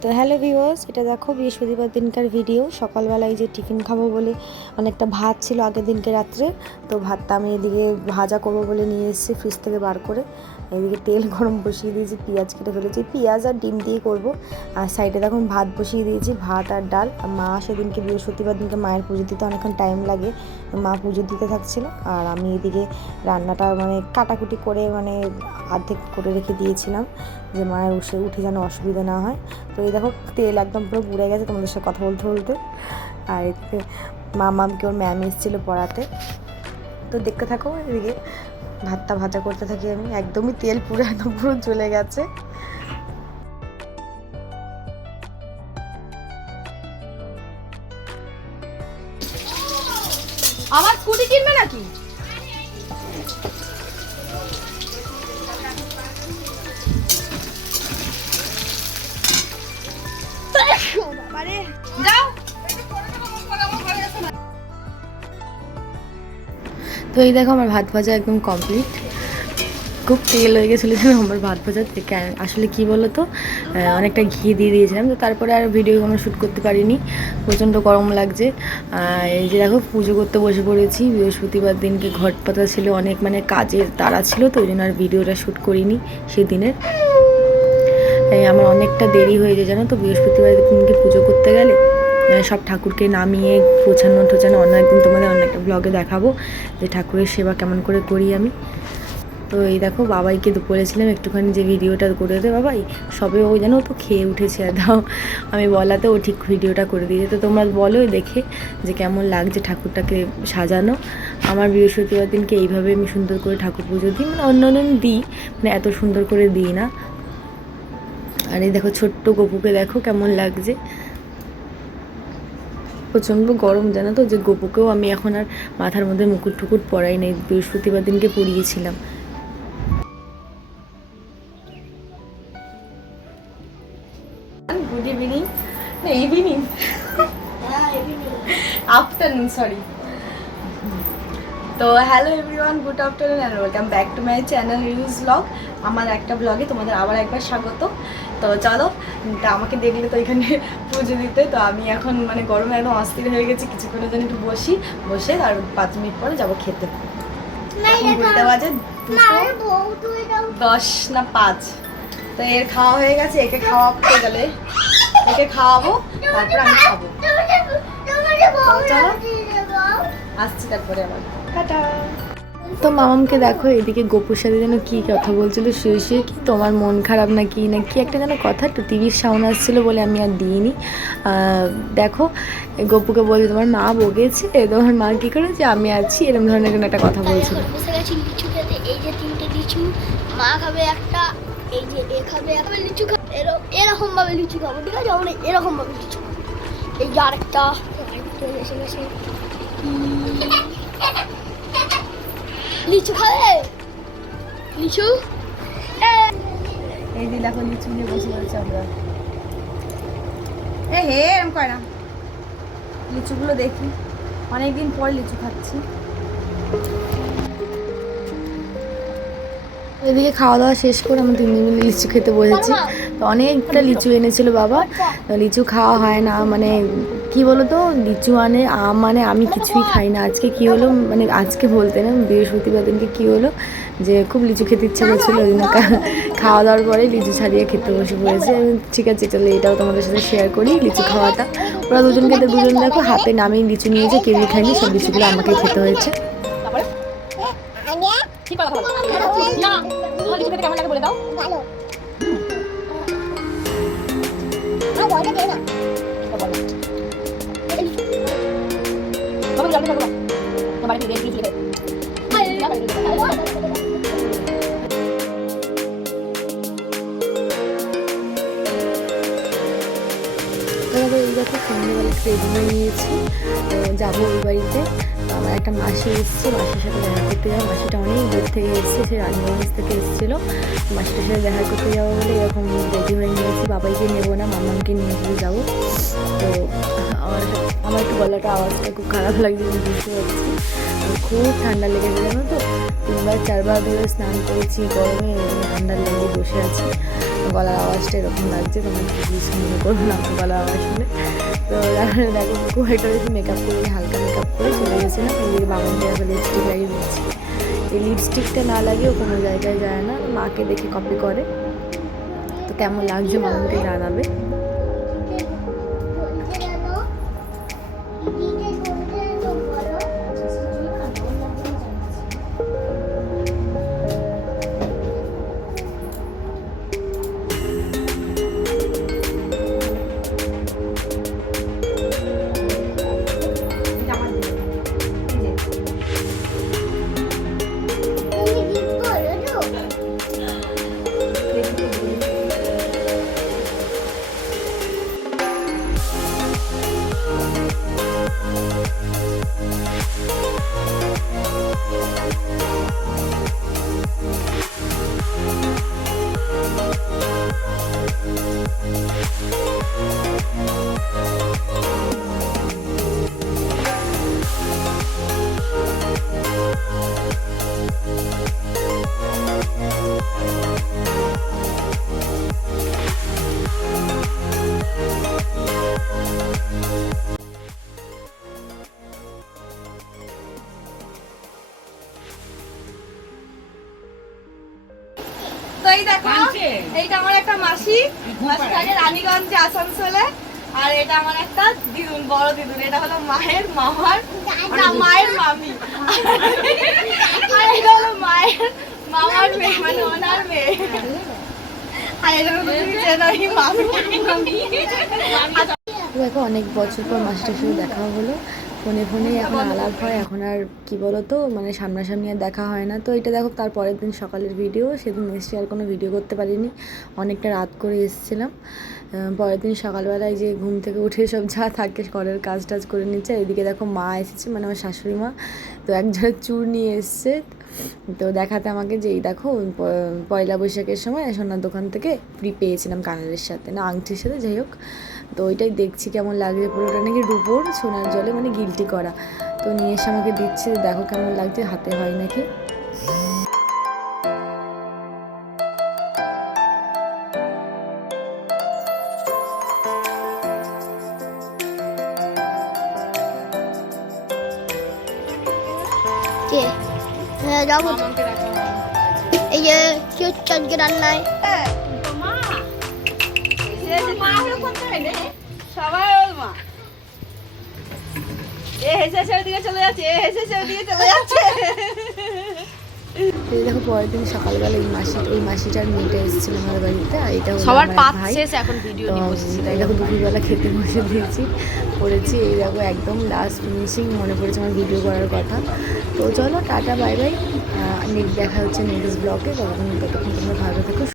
তো hello viewers, এটা দেখো বৃহস্পতিবার দিনকার ভিডিও। সকালবেলায় যে টিফিন খাবো বলে অনেকটা ভাত ছিল আগের দিনকে রাত্রে, তো ভাতটা আমি এদিকে ভাজা করবো বলে নিয়ে এসেছি ফ্রিজ থেকে বার করে। এদিকে তেল গরম বসিয়ে দিয়েছি, পেঁয়াজ কেটে ফেলেছি, পেঁয়াজ আর ডিম দিয়ে করব। আর সাইডে দেখুন ভাত বসিয়ে দিয়েছি, ভাত আর ডাল। আর মা সেদিনকে বৃহস্পতিবার দিনকে মায়ের পুজো দিতে অনেকক্ষণ টাইম লাগে, মা পুজো দিতে থাকছিল। আর আমি এদিকে রান্নাটা মানে কাটাকুটি করে মানে অর্ধেক করে রেখে দিয়েছিলাম, যে মায়ের উঠে যেন অসুবিধা না হয়। তো এই দেখো তেল একদম পুরো পুড়ে গেছে তোমাদের সাথে কথা বলতে বলতে। আর এদিকে মামামকে ওর ম্যাম এসেছিলো পড়াতে, তো দেখতে থাকো। এদিকে ভাতটা ভাজা করতে থাকি আমি, একদমই তেল পুরো একদম পুরো চলে গেছে। আমার স্কুটি কিনবে নাকি? যাও। তো এই দেখো আমার ভাত ভাজা একদম কমপ্লিট। খুব তেল হয়ে গেছিলো যেন আমার ভাত ভাজার থেকে। আসলে কি বলো তো, অনেকটা ঘি দিয়ে দিয়েছিলাম, তো তারপরে আর ভিডিও কোনো শ্যুট করতে পারিনি, প্রচণ্ড গরম লাগছে। এই যে দেখো পুজো করতে বসে পড়েছি। বৃহস্পতিবার দিনকে ঘট পাতা ছিল, অনেক মানে কাজের তাড়া ছিল, তো ওই জন্য আর ভিডিওটা শ্যুট করিনি সেদিনের। আমার অনেকটা দেরি হয়ে যায় জানো তো, বৃহস্পতিবার দিনকে পুজো করতে গেলে সব ঠাকুরকে নামিয়ে গোছানো টোছানো। অন্য একদিন তোমাদের অন্য একটা ব্লগে দেখাবো যে ঠাকুরের সেবা কেমন করে করি আমি। তো এই দেখো বাবাইকে বলেছিলাম একটুখানি যে ভিডিওটা করে দে বাবাই, সবে ও যেন তো খেয়ে উঠেছে, আর দাও আমি বলাতে ও ঠিক ভিডিওটা করে দিয়েছে। তো তোমরা বলো দেখে যে কেমন লাগছে ঠাকুরটাকে সাজানো। আমার বৃহস্পতিবার দিনকে এইভাবে আমি সুন্দর করে ঠাকুর পুজো দিই, মানে অন্য অন্য দিই, মানে এত সুন্দর করে দিই না। আর এই দেখো ছোট্ট গপুকে দেখো কেমন লাগছে, প্রচণ্ড গরম জানো তো, যে গপুকেও আমি এখন আর মাথার মধ্যে মুকুট টুকুট পরাই নাই, বৃহস্পতিবার দিনকে পরিয়েছিলাম। গুড ইভিনিং, না ইভিনিং, আফটারনুন সরি। তো hello everyone, good afternoon and welcome back to my channel reuse blog. আমার একটা ব্লগে তোমাদের আবার একবার স্বাগত। তো চলো, তা আমাকে দেখলে তো এখানে পুজো দিতে, তো আমি এখন মানে গরমে একদম অস্থির হয়ে গেছি, কিছুক্ষণের জন্য একটু বসে আর 5 মিনিট পরে যাবো খেতে। ঘুরতে বাজে 10 না 5। তো এর খাওয়া হয়ে গেছে, একে খাওয়াতে গেলে একে খাওয়াবো, তারপর আমি খাবো। চলো আসছি তারপরে আবার, টাটা। তো মামামকে দেখো এদিকে গপুর সাথে যেন কী কথা বলছিল শুয়ে শুয়ে, কি তোমার মন খারাপ না কি একটা যেন কথা, একটু টিভির সাউন্ড আসছিলো বলে আমি আর দিইনি। দেখো গপুকে বলছে তোমার মা বকেছে, তোমার মা কী করেছে, আমি আছি, এরকম ধরনের কোনো একটা কথা বলছিল। বসে গেছি লিচু খেতে। এই যে 3টে লিচু, মা খাবে একটা, এই যে এ খাবে একটা লিচু খাবে, এরকম ভাবে লিচু খাবো, ঠিক আছে? আমরা এরকম ভাবে লিচু খাবো। এই যে আরেকটা এসে গেছে, লিচু খাবে, লিচু। এই যে দেখো লিচু নিয়ে বসে পড়েছি আমরা। হে এরকম করে না, লিচুগুলো দেখি, অনেকদিন পর লিচু খাচ্ছি। এদিকে খাওয়া দাওয়া শেষ করে আমরা 3 মিলে লিচু খেতে বসেছি। তো অনেকটা লিচু এনেছিল বাবা, লিচু খাওয়া হয় না, মানে কি বলো তো, লিচু মানে আম মানে আমি কিছুই খাই না। আজকে কি হলো, মানে আজকে বলতে না বৃহস্পতিবার দিনকে কী হলো যে খুব লিচু খেতে ইচ্ছা করছিলো, ওই জন্য খাওয়া দাওয়ার পরে লিচু ছাড়িয়ে খেতে বসে পড়েছে। ঠিক আছে চলো এটাও তোমাদের সাথে শেয়ার করি লিচু খাওয়াটা। ওরা দুজন খেতে, দুজন দেখো হাতে নামিয়ে লিচু নিয়েছে, কেউই খায়নি, সব লিচুগুলো আমাকে খেতে হয়েছে। কেমন লাগে বলে দাও। তারপরে এই দেখো সন্ধ্যেবেলা রেডি হয়ে নিয়েছি, যাবো ওই বাড়িতে। আমার একটা মাসি এসছে, মাসির সাথে দেখা করতে যাবো। মাসিটা অনেক দূর থেকে এসছে, সে রাজগঞ্জ থেকে এসেছিলো। মাসিটার সাথে দেখা করতে যাবো বলে এরকম রেডি হয়ে নিয়েছি। বাবাইকে নেবো না, মামাকে নিয়ে গিয়ে যাবো। তো আমার একটু গলাটা আওয়াজটা খুব খারাপ লাগছে, বুঝতে পারছি, খুব ঠান্ডা লেগেছে জানো তো। 3বার 4বার ধরে স্নান করেছি গরমে, ঠান্ডার লেগে বসে আছি। গলার আওয়াজটা এরকম লাগছে, তোমরা প্লিজ মনে করো না আমার গলার আওয়াজ শুনে। তো তারপরে দেখো খুব একটা বেশি মেকআপ করে, হালকা মেকআপ করে চলে গেছিলাম। এদিকে বামন দিয়ে আবার লিপস্টিক লাগিয়ে দিচ্ছি। এই লিপস্টিকটা না লাগিয়েও কোনো জায়গায় যায় না, মাকে দেখে কপি করে। তো কেমন লাগছে মামনকে জানাবে। তো এই দেখো, এইটা আমার একটা মাসি থাকে রানীগঞ্জে আসানসোলে। আর এটা আমার একটা দিদুন, বড় দিদুন। এটা হলো মায়ের মামার, না মায়ের মামি। আর এটা হলো মায়ের মামার মেয়ে, মানে ওনার মেয়ে। আর এটা হলো তুমি চেনো এই মামি। দেখো অনেক বছর পর মাসিটার সাথে দেখা হলো, ফোনে ফোনেই এখন আলাপ হয়। এখন আর কি বলো তো, মানে সামনাসামনি আর দেখা হয় না। তো এটা দেখো তার পরের দিন সকালের ভিডিও। সেদিন এসেছি আর কোনো ভিডিও করতে পারিনি, অনেকটা রাত করে এসেছিলাম। পরের দিন সকালবেলায় যে ঘুম থেকে উঠে সব যা থাকে ঘরের কাজ টাজ করে নিচ্ছে। এদিকে দেখো মা এসেছে, মানে আমার শাশুড়ি মা। তো একজনের চুর নিয়ে এসছে, তো দেখাতে আমাকে যে এই দেখো পয়লা বৈশাখের সময় সোনার দোকান থেকে ফ্রি পেয়েছিলাম কানেরের সাথে, না আংটির সাথে, যাই হোক। তো ওইটাই দেখছি কেমন লাগছে, পুরোটা নাকি রূপোর সোনার জলে মানে গিল্টি করা। তো নিয়ে এসে আমাকে দিচ্ছে, দেখো কেমন লাগছে, হাতে হয় নাকি। হ্যাঁ যাবো তো। এই যে কি হচ্ছে আজকে রান্নায়? সবাই ওর মা। এ হেসে সেদিকে চলে যাচ্ছে, এ হেসে সেদিকে চলে যাচ্ছে। এই দেখো পরের দিন সকালবেলা এই মাসিটার মেয়েটা এসেছিল আমার বাড়িতে। আর এটা হলো সবার আমার পাত ভাই। শেষ, এখন ভিডিও নিয়ে বসেছি। এই দেখো দুপুরবেলা খেতে বসে দিয়েছি, করেছি। এই দেখো একদম লাস্ট ফিনিশিং, মনে পড়েছে আমার ভিডিও করার কথা। তো চলো টাটা বাই বাই, দেখা হচ্ছে নেক্সট ব্লগে। ততক্ষণ তোমরা ভালো থাকো।